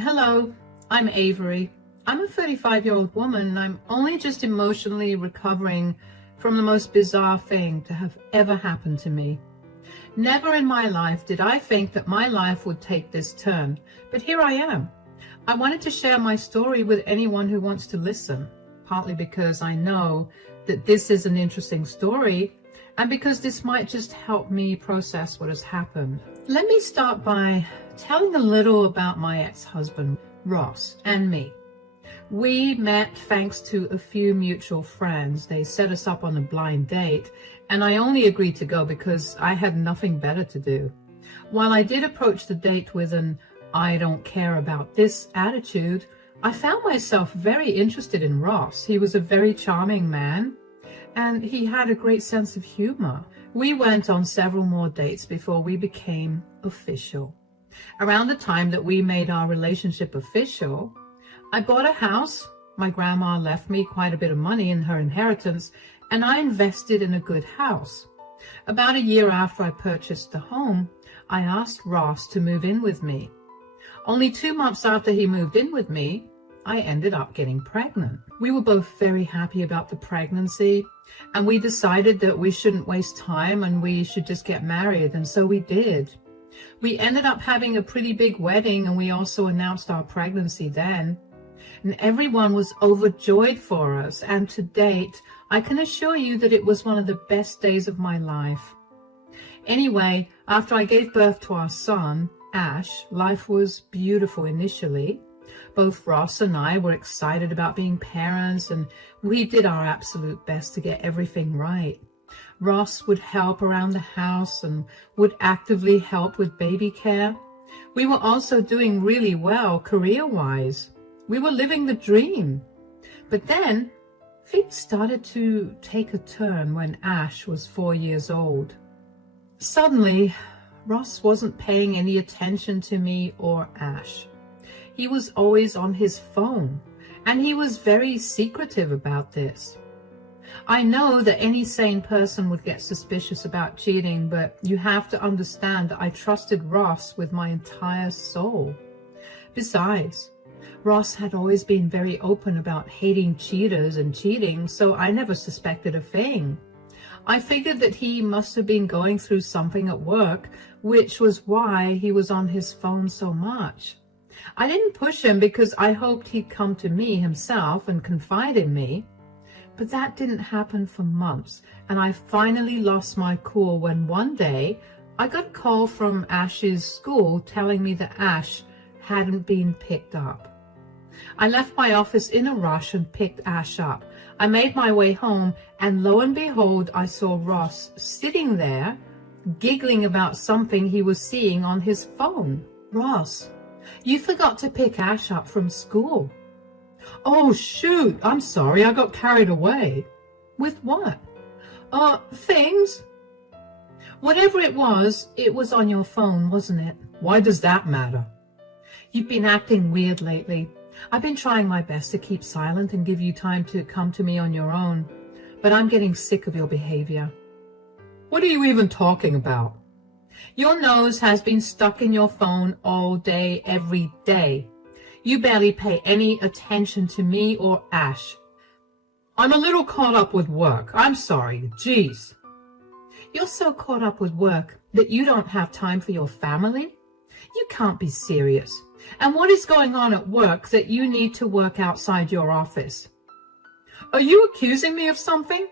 Hello, I'm Avery. I'm a 35-year-old woman and I'm only just emotionally recovering from the most bizarre thing to have ever happened to me. Never in my life did I think that my life would take this turn, but here I am. I wanted to share my story with anyone who wants to listen, partly because I know that this is an interesting story and because this might just help me process what has happened. Let me start by telling a little about my ex-husband, Ross, and me. We met thanks to a few mutual friends. They set us up on a blind date, and I only agreed to go because I had nothing better to do. While I did approach the date with an "I don't care about this" attitude, I found myself very interested in Ross. He was a very charming man, and he had a great sense of humor. We went on several more dates before we became official. Around the time that we made our relationship official, I bought a house. My grandma left me quite a bit of money in her inheritance, and I invested in a good house. About a year after I purchased the home, I asked Ross to move in with me. Only 2 months after he moved in with me, I ended up getting pregnant. We were both very happy about the pregnancy, and we decided that we shouldn't waste time and we should just get married, and so we did. We ended up having a pretty big wedding, and we also announced our pregnancy then. And everyone was overjoyed for us, and to date, I can assure you that it was one of the best days of my life. Anyway, after I gave birth to our son, Ash, life was beautiful initially. Both Ross and I were excited about being parents, and we did our absolute best to get everything right. Ross would help around the house and would actively help with baby care. We were also doing really well career-wise. We were living the dream. But then things started to take a turn when Ash was 4 years old. Suddenly, Ross wasn't paying any attention to me or Ash. He was always on his phone, and he was very secretive about this. I know that any sane person would get suspicious about cheating, but you have to understand that I trusted Ross with my entire soul. Besides, Ross had always been very open about hating cheaters and cheating, so I never suspected a thing. I figured that he must have been going through something at work, which was why he was on his phone so much. I didn't push him because I hoped he'd come to me himself and confide in me. But that didn't happen for months, and I finally lost my cool when one day I got a call from Ash's school telling me that Ash hadn't been picked up. I left my office in a rush and picked Ash up. I made my way home, and lo and behold, I saw Ross sitting there, giggling about something he was seeing on his phone. "Ross, you forgot to pick Ash up from school." "Oh, shoot, I'm sorry, I got carried away." "With what?" Things." "Whatever it was on your phone, wasn't it?" Why does that matter? "You've been acting weird lately. I've been trying my best to keep silent and give you time to come to me on your own, but I'm getting sick of your behavior." What are you even talking about? "Your nose has been stuck in your phone all day, every day. You barely pay any attention to me or Ash." I'm a little caught up with work. I'm sorry. Geez. "You're so caught up with work that you don't have time for your family? You can't be serious. And what is going on at work that you need to work outside your office?" Are you accusing me of something?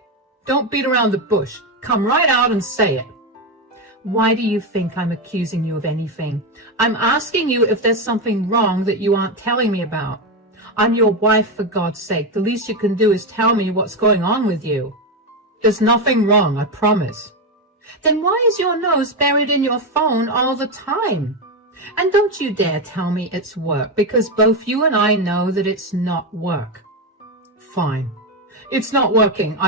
Don't beat around the bush. Come right out and say it. "Why do you think I'm accusing you of anything? I'm asking you if there's something wrong that you aren't telling me about. I'm your wife, for God's sake. The least you can do is tell me what's going on with you." There's nothing wrong, I promise. "Then why is your nose buried in your phone all the time? And don't you dare tell me it's work, because both you and I know that it's not work." Fine. It's not working.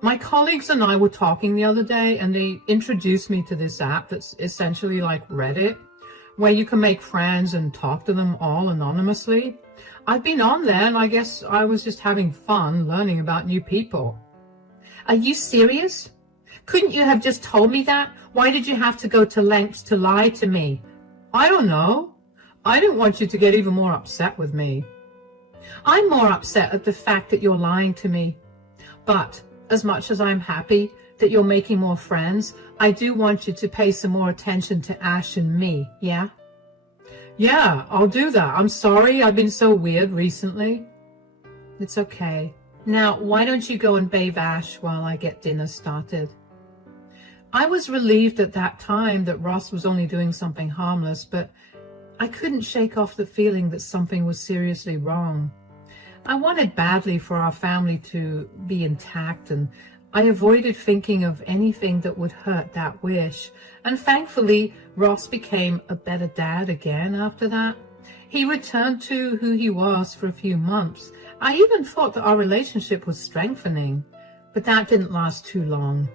My colleagues and I were talking the other day, and they introduced me to this app that's essentially like Reddit, where you can make friends and talk to them all anonymously. I've been on there, and I guess I was just having fun learning about new people. Are you serious? Couldn't you have just told me that? Why did you have to go to lengths to lie to me? I don't know. I didn't want you to get even more upset with me. I'm more upset at the fact that you're lying to me. But as much as I'm happy that you're making more friends, I do want you to pay some more attention to Ash and me, yeah? Yeah, I'll do that. I'm sorry I've been so weird recently. It's okay. Now, why don't you go and bathe Ash while I get dinner started? I was relieved at that time that Ross was only doing something harmless, but I couldn't shake off the feeling that something was seriously wrong. I wanted badly for our family to be intact, and I avoided thinking of anything that would hurt that wish. And thankfully, Ross became a better dad again after that. He returned to who he was for a few months. I even thought that our relationship was strengthening, but that didn't last too long.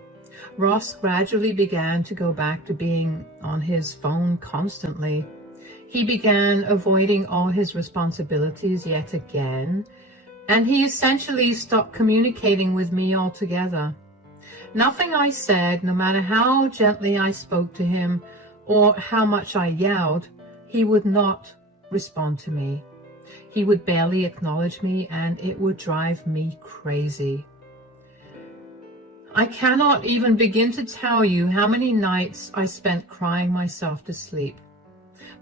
Ross gradually began to go back to being on his phone constantly. He began avoiding all his responsibilities yet again, and he essentially stopped communicating with me altogether. Nothing I said, no matter how gently I spoke to him or how much I yelled, he would not respond to me. He would barely acknowledge me, and it would drive me crazy. I cannot even begin to tell you how many nights I spent crying myself to sleep.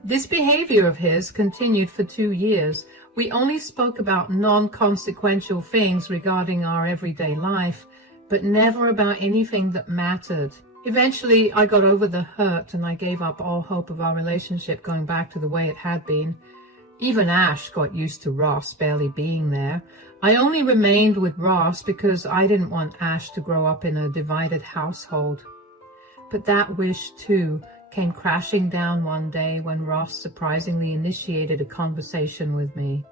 This behavior of his continued for 2 years. We only spoke about non-consequential things regarding our everyday life, but never about anything that mattered. Eventually, I got over the hurt and I gave up all hope of our relationship going back to the way it had been. Even Ash got used to Ross barely being there. I only remained with Ross because I didn't want Ash to grow up in a divided household. But that wish, too, came crashing down one day when Ross surprisingly initiated a conversation with me.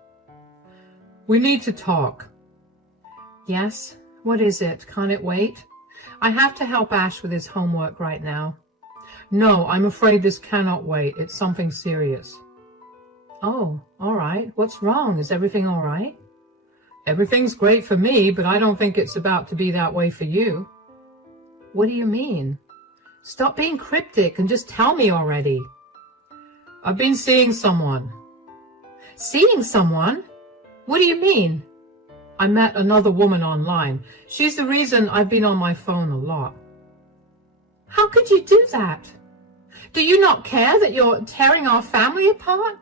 We need to talk. Yes? What is it? Can't it wait? I have to help Ash with his homework right now. No, I'm afraid this cannot wait. It's something serious. Oh, all right. What's wrong? Is everything all right? Everything's great for me, but I don't think it's about to be that way for you. What do you mean? Stop being cryptic and just tell me already. I've been seeing someone. Seeing someone? What do you mean? I met another woman online. She's the reason I've been on my phone a lot. How could you do that? Do you not care that you're tearing our family apart?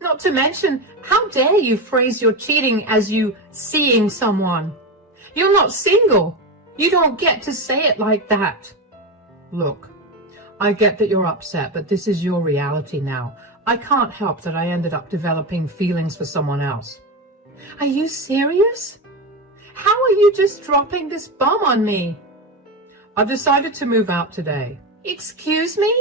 Not to mention, how dare you phrase your cheating as you seeing someone? You're not single. You don't get to say it like that. Look, I get that you're upset, but this is your reality now. I can't help that I ended up developing feelings for someone else. Are you serious? How are you just dropping this bomb on me? I've decided to move out today. Excuse me?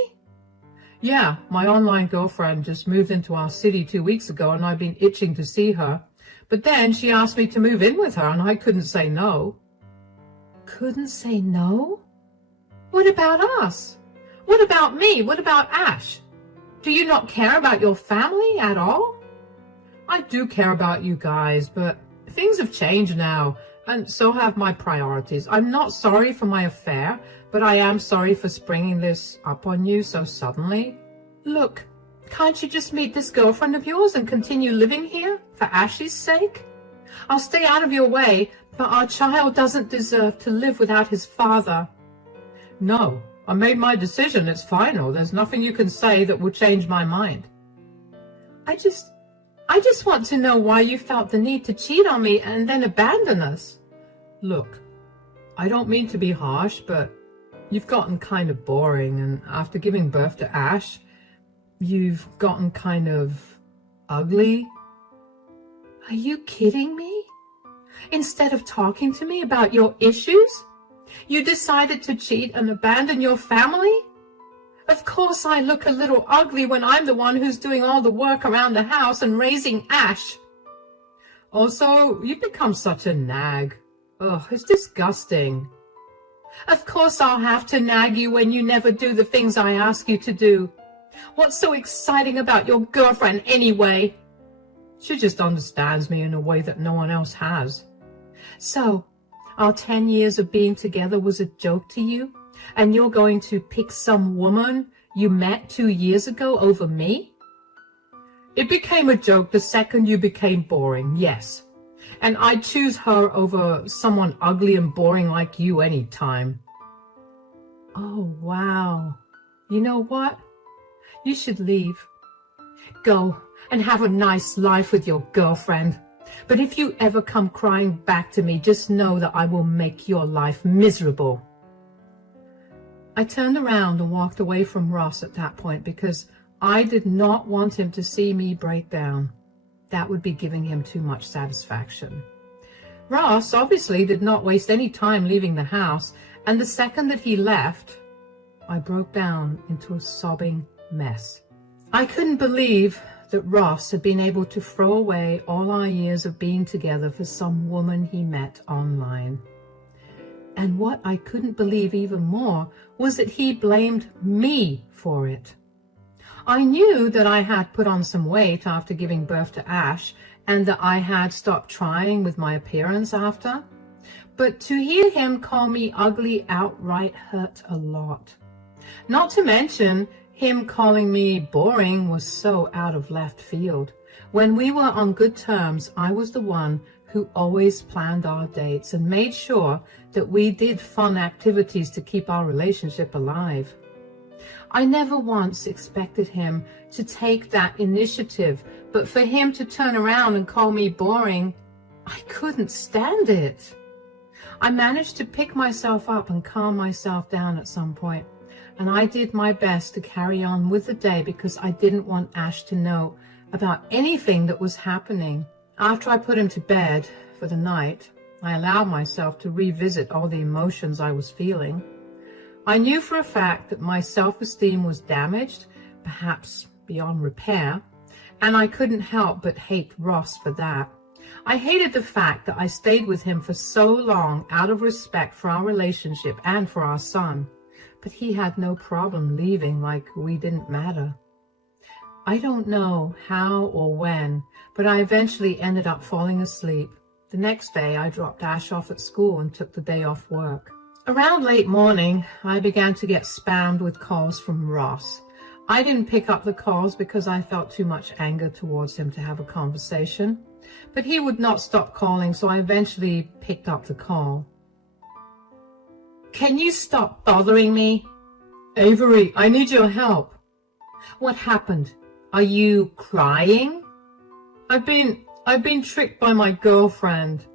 Yeah, my online girlfriend just moved into our city 2 weeks ago, and I've been itching to see her. But then she asked me to move in with her, and I couldn't say no. Couldn't say no? What about us? What about me? What about Ash? Do you not care about your family at all? I do care about you guys, but things have changed now, and so have my priorities. I'm not sorry for my affair, but I am sorry for springing this up on you so suddenly. Look, can't you just meet this girlfriend of yours and continue living here for Ash's sake? I'll stay out of your way, but our child doesn't deserve to live without his father. No, I made my decision. It's final. There's nothing you can say that will change my mind. I just want to know why you felt the need to cheat on me and then abandon us. Look, I don't mean to be harsh, but you've gotten kind of boring, and after giving birth to Ash, you've gotten kind of ugly. Are you kidding me? Instead of talking to me about your issues, you decided to cheat and abandon your family? Of course I look a little ugly when I'm the one who's doing all the work around the house and raising Ash. Also, you've become such a nag. Ugh, it's disgusting. Of course I'll have to nag you when you never do the things I ask you to do. What's so exciting about your girlfriend anyway? She just understands me in a way that no one else has. So, our 10 years of being together was a joke to you? And you're going to pick some woman you met 2 years ago over me? It became a joke the second you became boring, yes. And I'd choose her over someone ugly and boring like you any time. Oh, wow. You know what? You should leave. Go and have a nice life with your girlfriend. But if you ever come crying back to me, just know that I will make your life miserable. I turned around and walked away from Ross at that point because I did not want him to see me break down. That would be giving him too much satisfaction. Ross obviously did not waste any time leaving the house, and the second that he left, I broke down into a sobbing mess. I couldn't believe that Ross had been able to throw away all our years of being together for some woman he met online. And what I couldn't believe even more was that he blamed me for it. I knew that I had put on some weight after giving birth to Ash and that I had stopped trying with my appearance after. But to hear him call me ugly outright hurt a lot. Not to mention, him calling me boring was so out of left field. When we were on good terms, I was the one who always planned our dates and made sure that we did fun activities to keep our relationship alive. I never once expected him to take that initiative, but for him to turn around and call me boring, I couldn't stand it. I managed to pick myself up and calm myself down at some point, and I did my best to carry on with the day because I didn't want Ash to know about anything that was happening. After I put him to bed for the night, I allowed myself to revisit all the emotions I was feeling. I knew for a fact that my self-esteem was damaged, perhaps beyond repair, and I couldn't help but hate Ross for that. I hated the fact that I stayed with him for so long out of respect for our relationship and for our son, but he had no problem leaving like we didn't matter. I don't know how or when, but I eventually ended up falling asleep. The next day, I dropped Ash off at school and took the day off work. Around late morning, I began to get spammed with calls from Ross. I didn't pick up the calls because I felt too much anger towards him to have a conversation, but he would not stop calling, so I eventually picked up the call. Can you stop bothering me? Avery, I need your help. What happened? Are you crying? I've been tricked by my girlfriend.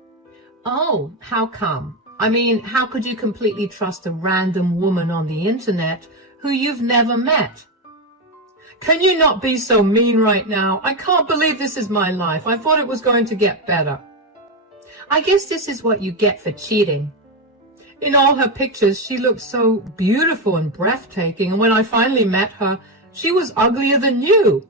Oh, how come? I mean, how could you completely trust a random woman on the internet who you've never met? Can you not be so mean right now? I can't believe this is my life. I thought it was going to get better. I guess this is what you get for cheating. In all her pictures, she looked so beautiful and breathtaking, and when I finally met her, she was uglier than you.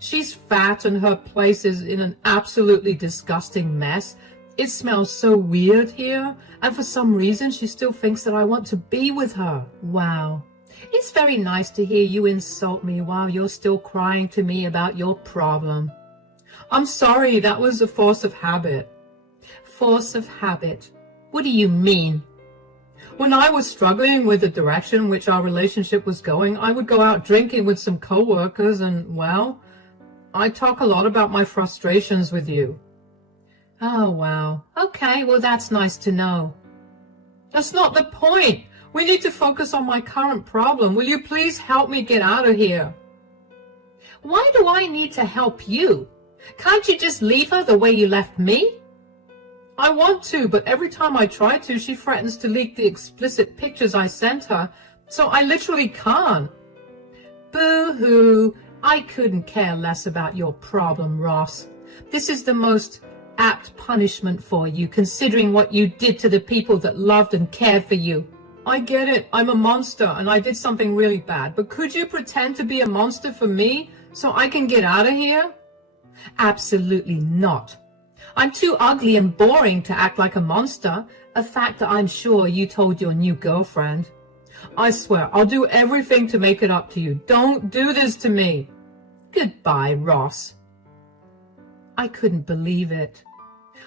She's fat and her place is in an absolutely disgusting mess. It smells so weird here, and for some reason she still thinks that I want to be with her. Wow. It's very nice to hear you insult me while you're still crying to me about your problem. I'm sorry, that was a force of habit. Force of habit? What do you mean? When I was struggling with the direction which our relationship was going, I would go out drinking with some coworkers and, well, I talk a lot about my frustrations with you. Oh, wow. Okay, well, that's nice to know. That's not the point. We need to focus on my current problem. Will you please help me get out of here? Why do I need to help you? Can't you just leave her the way you left me? I want to, but every time I try to, she threatens to leak the explicit pictures I sent her, so I literally can't. Boo-hoo. I couldn't care less about your problem, Ross. This is the most apt punishment for you, considering what you did to the people that loved and cared for you. I get it. I'm a monster, and I did something really bad, but could you pretend to be a monster for me so I can get out of here? Absolutely not. I'm too ugly and boring to act like a monster, a fact that I'm sure you told your new girlfriend. I swear, I'll do everything to make it up to you. Don't do this to me. Goodbye, Ross. I couldn't believe it.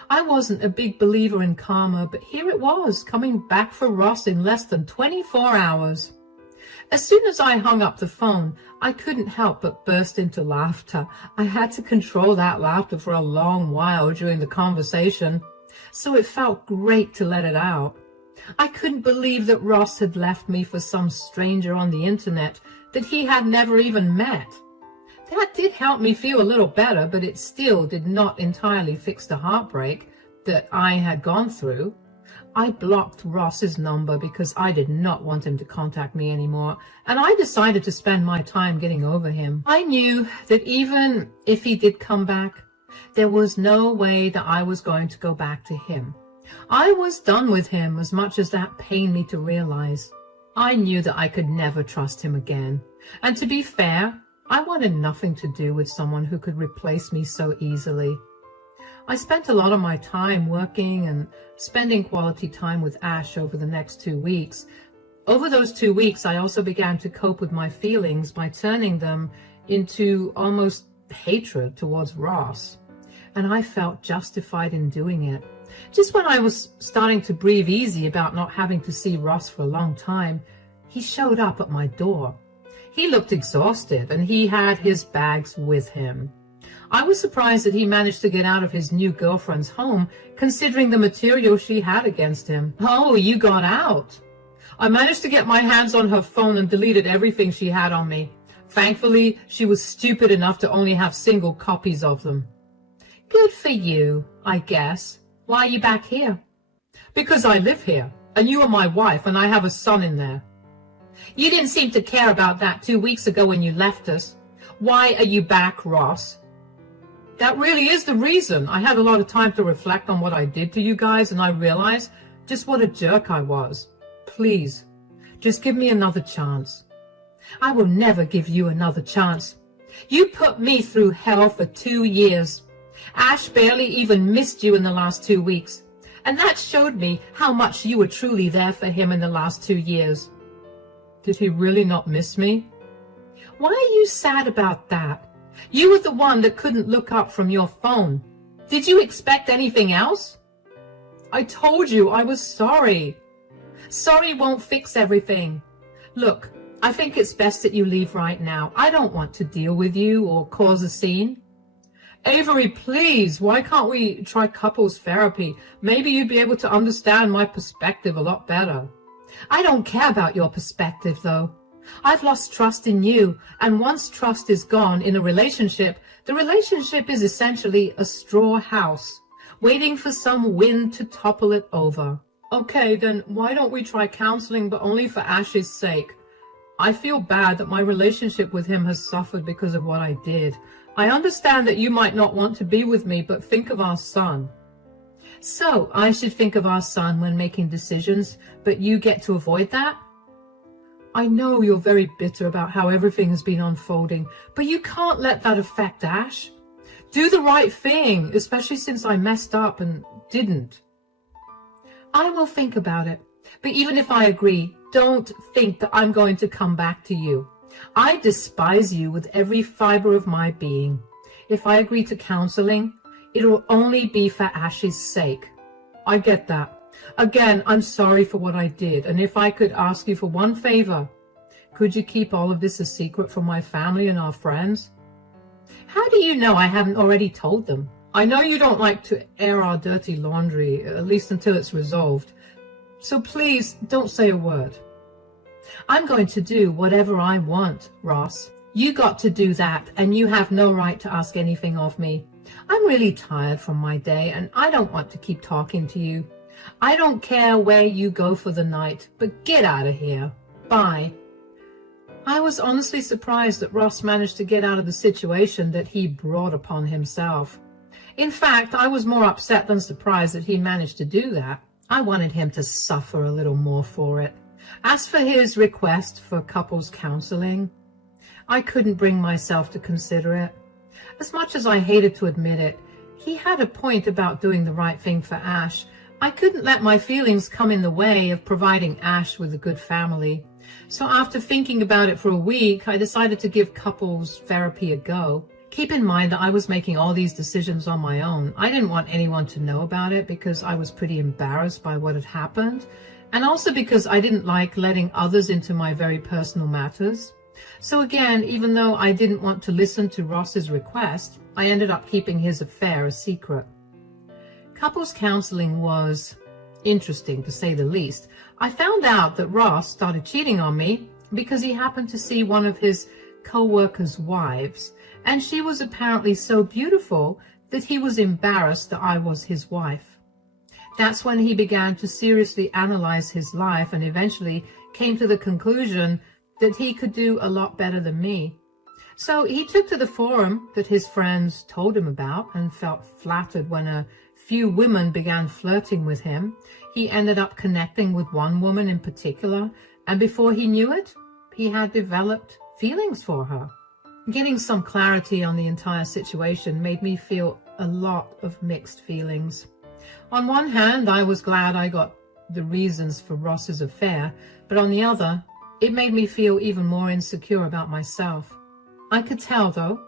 I wasn't a big believer in karma, but here it was, coming back for Ross in less than 24 hours. As soon as I hung up the phone, I couldn't help but burst into laughter. I had to control that laughter for a long while during the conversation, so it felt great to let it out. I couldn't believe that Ross had left me for some stranger on the internet that he had never even met. That did help me feel a little better, but it still did not entirely fix the heartbreak that I had gone through. I blocked Ross's number because I did not want him to contact me anymore, and I decided to spend my time getting over him. I knew that even if he did come back, there was no way that I was going to go back to him. I was done with him, as much as that pained me to realize. I knew that I could never trust him again, and to be fair, I wanted nothing to do with someone who could replace me so easily. I spent a lot of my time working and spending quality time with Ash over the next 2 weeks. Over those 2 weeks, I also began to cope with my feelings by turning them into almost hatred towards Ross, and I felt justified in doing it. Just when I was starting to breathe easy about not having to see Ross for a long time, he showed up at my door. He looked exhausted, and he had his bags with him. I was surprised that he managed to get out of his new girlfriend's home, considering the material she had against him. Oh, you got out. I managed to get my hands on her phone and deleted everything she had on me. Thankfully, she was stupid enough to only have single copies of them. Good for you, I guess. Why are you back here? Because I live here, and you are my wife, and I have a son in there. You didn't seem to care about that 2 weeks ago when you left us. Why are you back, Ross? That really is the reason. I had a lot of time to reflect on what I did to you guys, and I realized just what a jerk I was. Please, just give me another chance. I will never give you another chance. You put me through hell for 2 years. Ash barely even missed you in the last 2 weeks, and that showed me how much you were truly there for him in the last 2 years. Did he really not miss me? Why are you sad about that? You were the one that couldn't look up from your phone. Did you expect anything else? I told you I was sorry. Sorry won't fix everything. Look, I think it's best that you leave right now. I don't want to deal with you or cause a scene. Avery, please, why can't we try couples therapy? Maybe you'd be able to understand my perspective a lot better. I don't care about your perspective, though. I've lost trust in you, and once trust is gone in a relationship, the relationship is essentially a straw house, waiting for some wind to topple it over. Okay, then why don't we try counseling, but only for Ash's sake? I feel bad that my relationship with him has suffered because of what I did. I understand that you might not want to be with me, but think of our son. So, I should think of our son when making decisions, but you get to avoid that? I know you're very bitter about how everything has been unfolding, but you can't let that affect Ash. Do the right thing, especially since I messed up and didn't. I will think about it, but even if I agree, don't think that I'm going to come back to you. I despise you with every fiber of my being. If I agree to counseling, it'll only be for Ash's sake. I get that. Again, I'm sorry for what I did, and if I could ask you for one favor, could you keep all of this a secret from my family and our friends? How do you know I haven't already told them? I know you don't like to air our dirty laundry, at least until it's resolved. So please, don't say a word. I'm going to do whatever I want, Ross. You got to do that, and you have no right to ask anything of me. I'm really tired from my day, and I don't want to keep talking to you. I don't care where you go for the night, but get out of here. Bye. I was honestly surprised that Ross managed to get out of the situation that he brought upon himself. In fact, I was more upset than surprised that he managed to do that. I wanted him to suffer a little more for it. As for his request for couples counseling, I couldn't bring myself to consider it. As much as I hated to admit it, he had a point about doing the right thing for Ash. I couldn't let my feelings come in the way of providing Ash with a good family. So after thinking about it for a week, I decided to give couples therapy a go. Keep in mind that I was making all these decisions on my own. I didn't want anyone to know about it because I was pretty embarrassed by what had happened. And also because I didn't like letting others into my very personal matters. So again, even though I didn't want to listen to Ross's request, I ended up keeping his affair a secret. Couples counseling was interesting, to say the least. I found out that Ross started cheating on me because he happened to see one of his co-workers' wives, and she was apparently so beautiful that he was embarrassed that I was his wife. That's when he began to seriously analyze his life and eventually came to the conclusion that he could do a lot better than me. So he took to the forum that his friends told him about and felt flattered when a few women began flirting with him. He ended up connecting with one woman in particular, and before he knew it, he had developed feelings for her. Getting some clarity on the entire situation made me feel a lot of mixed feelings. On one hand, I was glad I got the reasons for Ross's affair, but on the other, it made me feel even more insecure about myself. I could tell, though,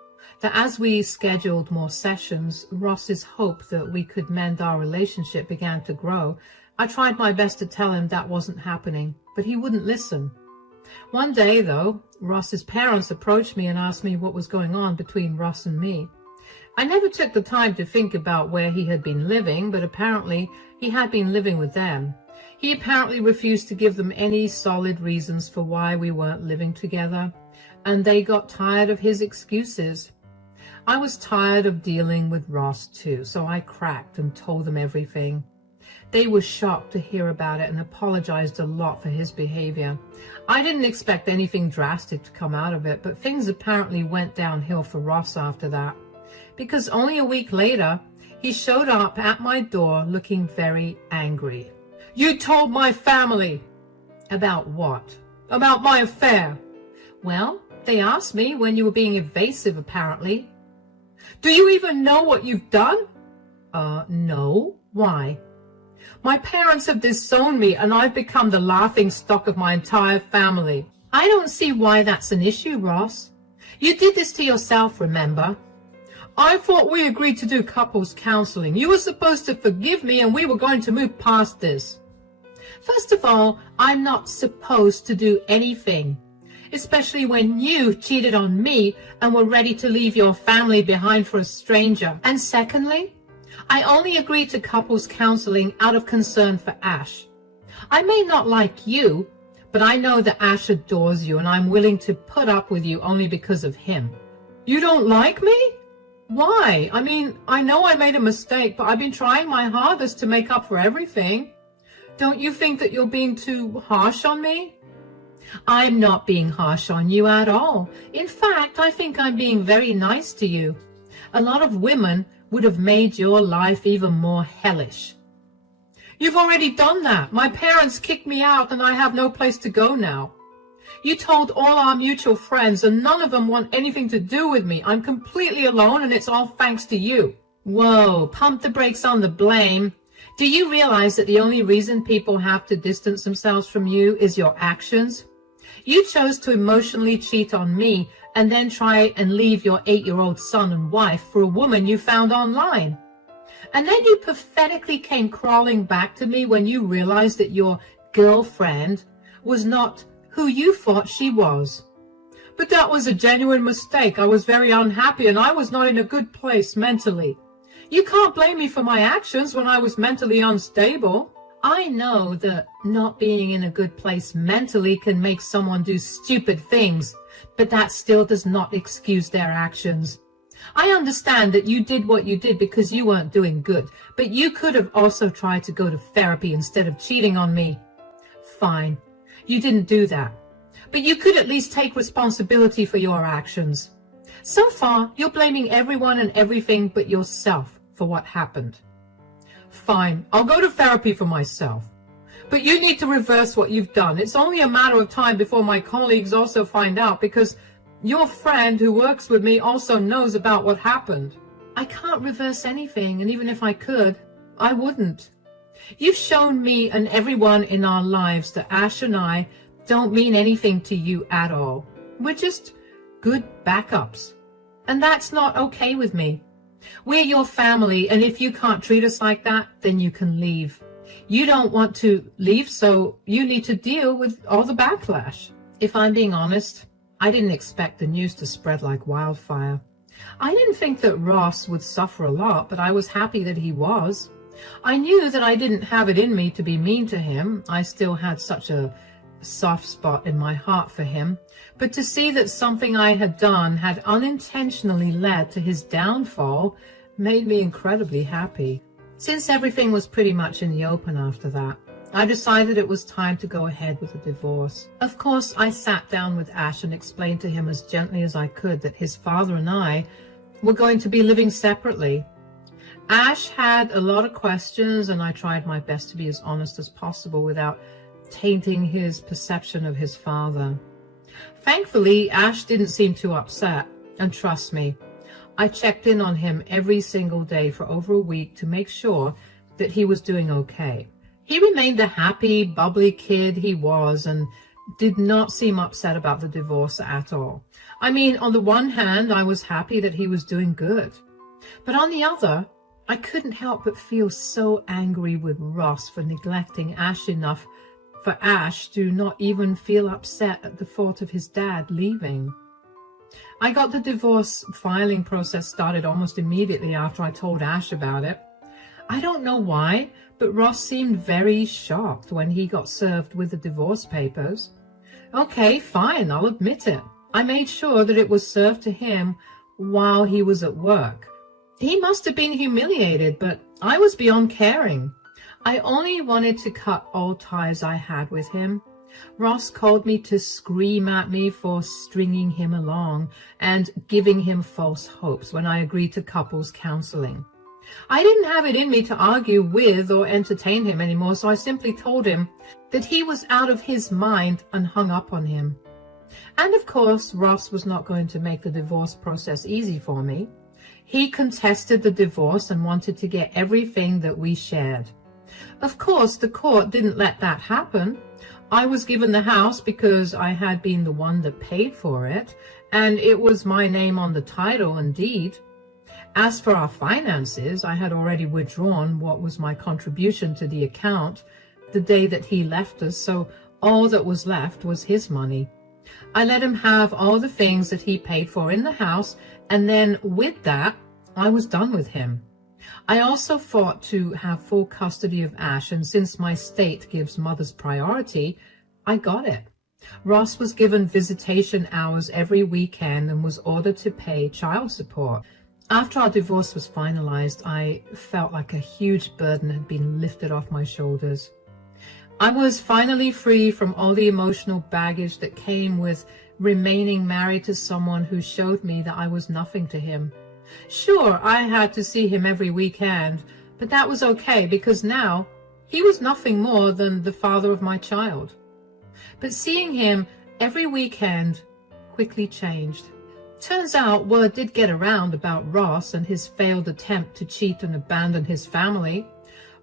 that as we scheduled more sessions, Ross's hope that we could mend our relationship began to grow. I tried my best to tell him that wasn't happening, but he wouldn't listen. One day, though, Ross's parents approached me and asked me what was going on between Ross and me. I never took the time to think about where he had been living, but apparently he had been living with them. He apparently refused to give them any solid reasons for why we weren't living together, and they got tired of his excuses. I was tired of dealing with Ross too, so I cracked and told them everything. They were shocked to hear about it and apologized a lot for his behavior. I didn't expect anything drastic to come out of it, but things apparently went downhill for Ross after that, because only a week later, he showed up at my door looking very angry. "You told my family." "About what?" "About my affair." "Well, they asked me when you were being evasive, apparently." "Do you even know what you've done?" No. Why?" "My parents have disowned me and I've become the laughing stock of my entire family." "I don't see why that's an issue, Ross. You did this to yourself, remember?" "I thought we agreed to do couples counseling. You were supposed to forgive me and we were going to move past this." "First of all, I'm not supposed to do anything, especially when you cheated on me and were ready to leave your family behind for a stranger. And secondly, I only agreed to couples counseling out of concern for Ash. I may not like you, but I know that Ash adores you and I'm willing to put up with you only because of him." "You don't like me? Why? I mean, I know I made a mistake, but I've been trying my hardest to make up for everything. Don't you think that you're being too harsh on me?" "I'm not being harsh on you at all. In fact, I think I'm being very nice to you. A lot of women would have made your life even more hellish." "You've already done that. My parents kicked me out and I have no place to go now. You told all our mutual friends and none of them want anything to do with me. I'm completely alone and it's all thanks to you." Whoa, pump the brakes on the blame. Do you realize that the only reason people have to distance themselves from you is your actions? You chose to emotionally cheat on me and then try and leave your 8-year-old son and wife for a woman you found online. And then you pathetically came crawling back to me when you realized that your girlfriend was not who you thought she was. "But that was a genuine mistake. I was very unhappy and I was not in a good place mentally." "You can't blame me for my actions when I was mentally unstable." "I know that not being in a good place mentally can make someone do stupid things, but that still does not excuse their actions. I understand that you did what you did because you weren't doing good, but you could have also tried to go to therapy instead of cheating on me." "Fine, you didn't do that, but you could at least take responsibility for your actions. So far, you're blaming everyone and everything but yourself for what happened." "Fine, I'll go to therapy for myself. But you need to reverse what you've done. It's only a matter of time before my colleagues also find out, because your friend who works with me also knows about what happened." "I can't reverse anything, and even if I could, I wouldn't. You've shown me and everyone in our lives that Ash and I don't mean anything to you at all. We're just good backups. And that's not okay with me. We're your family, and if you can't treat us like that, then you can leave. You don't want to leave, so you need to deal with all the backlash. If I'm being honest, I didn't expect the news to spread like wildfire. I didn't think that Ross would suffer a lot, but I was happy that he was. I knew that I didn't have it in me to be mean to him. I still had such a soft spot in my heart for him. But to see that something I had done had unintentionally led to his downfall made me incredibly happy. Since everything was pretty much in the open after that, I decided it was time to go ahead with the divorce. Of course, I sat down with Ash and explained to him as gently as I could that his father and I were going to be living separately. Ash had a lot of questions, and I tried my best to be as honest as possible without tainting his perception of his father. Thankfully, Ash didn't seem too upset, and trust me, I checked in on him every single day for over a week to make sure that he was doing okay. He remained the happy, bubbly kid he was and did not seem upset about the divorce at all. I mean, on the one hand, I was happy that he was doing good. But on the other, I couldn't help but feel so angry with Ross for neglecting Ash enough for Ash to not even feel upset at the thought of his dad leaving. I got the divorce filing process started almost immediately after I told Ash about it. I don't know why, but Ross seemed very shocked when he got served with the divorce papers. Okay, fine, I'll admit it. I made sure that it was served to him while he was at work. He must have been humiliated, but I was beyond caring. I only wanted to cut all ties I had with him. Ross called me to scream at me for stringing him along and giving him false hopes when I agreed to couples counseling. I didn't have it in me to argue with or entertain him anymore, so I simply told him that he was out of his mind and hung up on him. And of course, Ross was not going to make the divorce process easy for me. He contested the divorce and wanted to get everything that we shared. Of course, the court didn't let that happen. I was given the house because I had been the one that paid for it, and it was my name on the title and deed. As for our finances, I had already withdrawn what was my contribution to the account the day that he left us, so all that was left was his money. I let him have all the things that he paid for in the house, and then with that, I was done with him. I also fought to have full custody of Ash, and since my state gives mothers priority, I got it. Ross was given visitation hours every weekend and was ordered to pay child support. After our divorce was finalized, I felt like a huge burden had been lifted off my shoulders. I was finally free from all the emotional baggage that came with remaining married to someone who showed me that I was nothing to him. Sure, I had to see him every weekend, but that was okay because now he was nothing more than the father of my child. But seeing him every weekend quickly changed. Turns out word did get around about Ross and his failed attempt to cheat and abandon his family.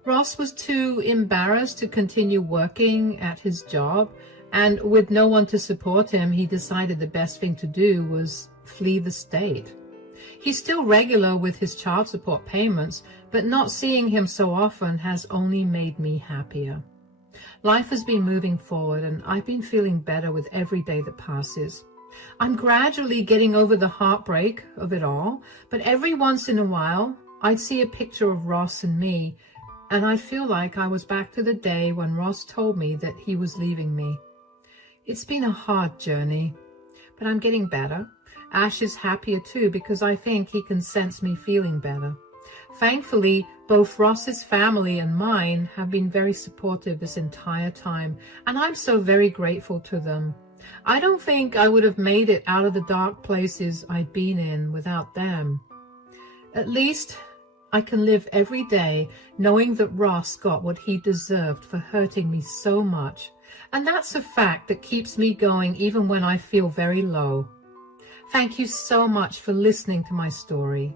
Ross was too embarrassed to continue working at his job, and with no one to support him, he decided the best thing to do was flee the state. He's still regular with his child support payments, but not seeing him so often has only made me happier. Life has been moving forward, and I've been feeling better with every day that passes. I'm gradually getting over the heartbreak of it all, but every once in a while, I'd see a picture of Ross and me, and I feel like I was back to the day when Ross told me that he was leaving me. It's been a hard journey, but I'm getting better. Ash is happier too because I think he can sense me feeling better. Thankfully, both Ross's family and mine have been very supportive this entire time, and I'm so very grateful to them. I don't think I would have made it out of the dark places I'd been in without them. At least I can live every day knowing that Ross got what he deserved for hurting me so much, and that's a fact that keeps me going even when I feel very low. Thank you so much for listening to my story.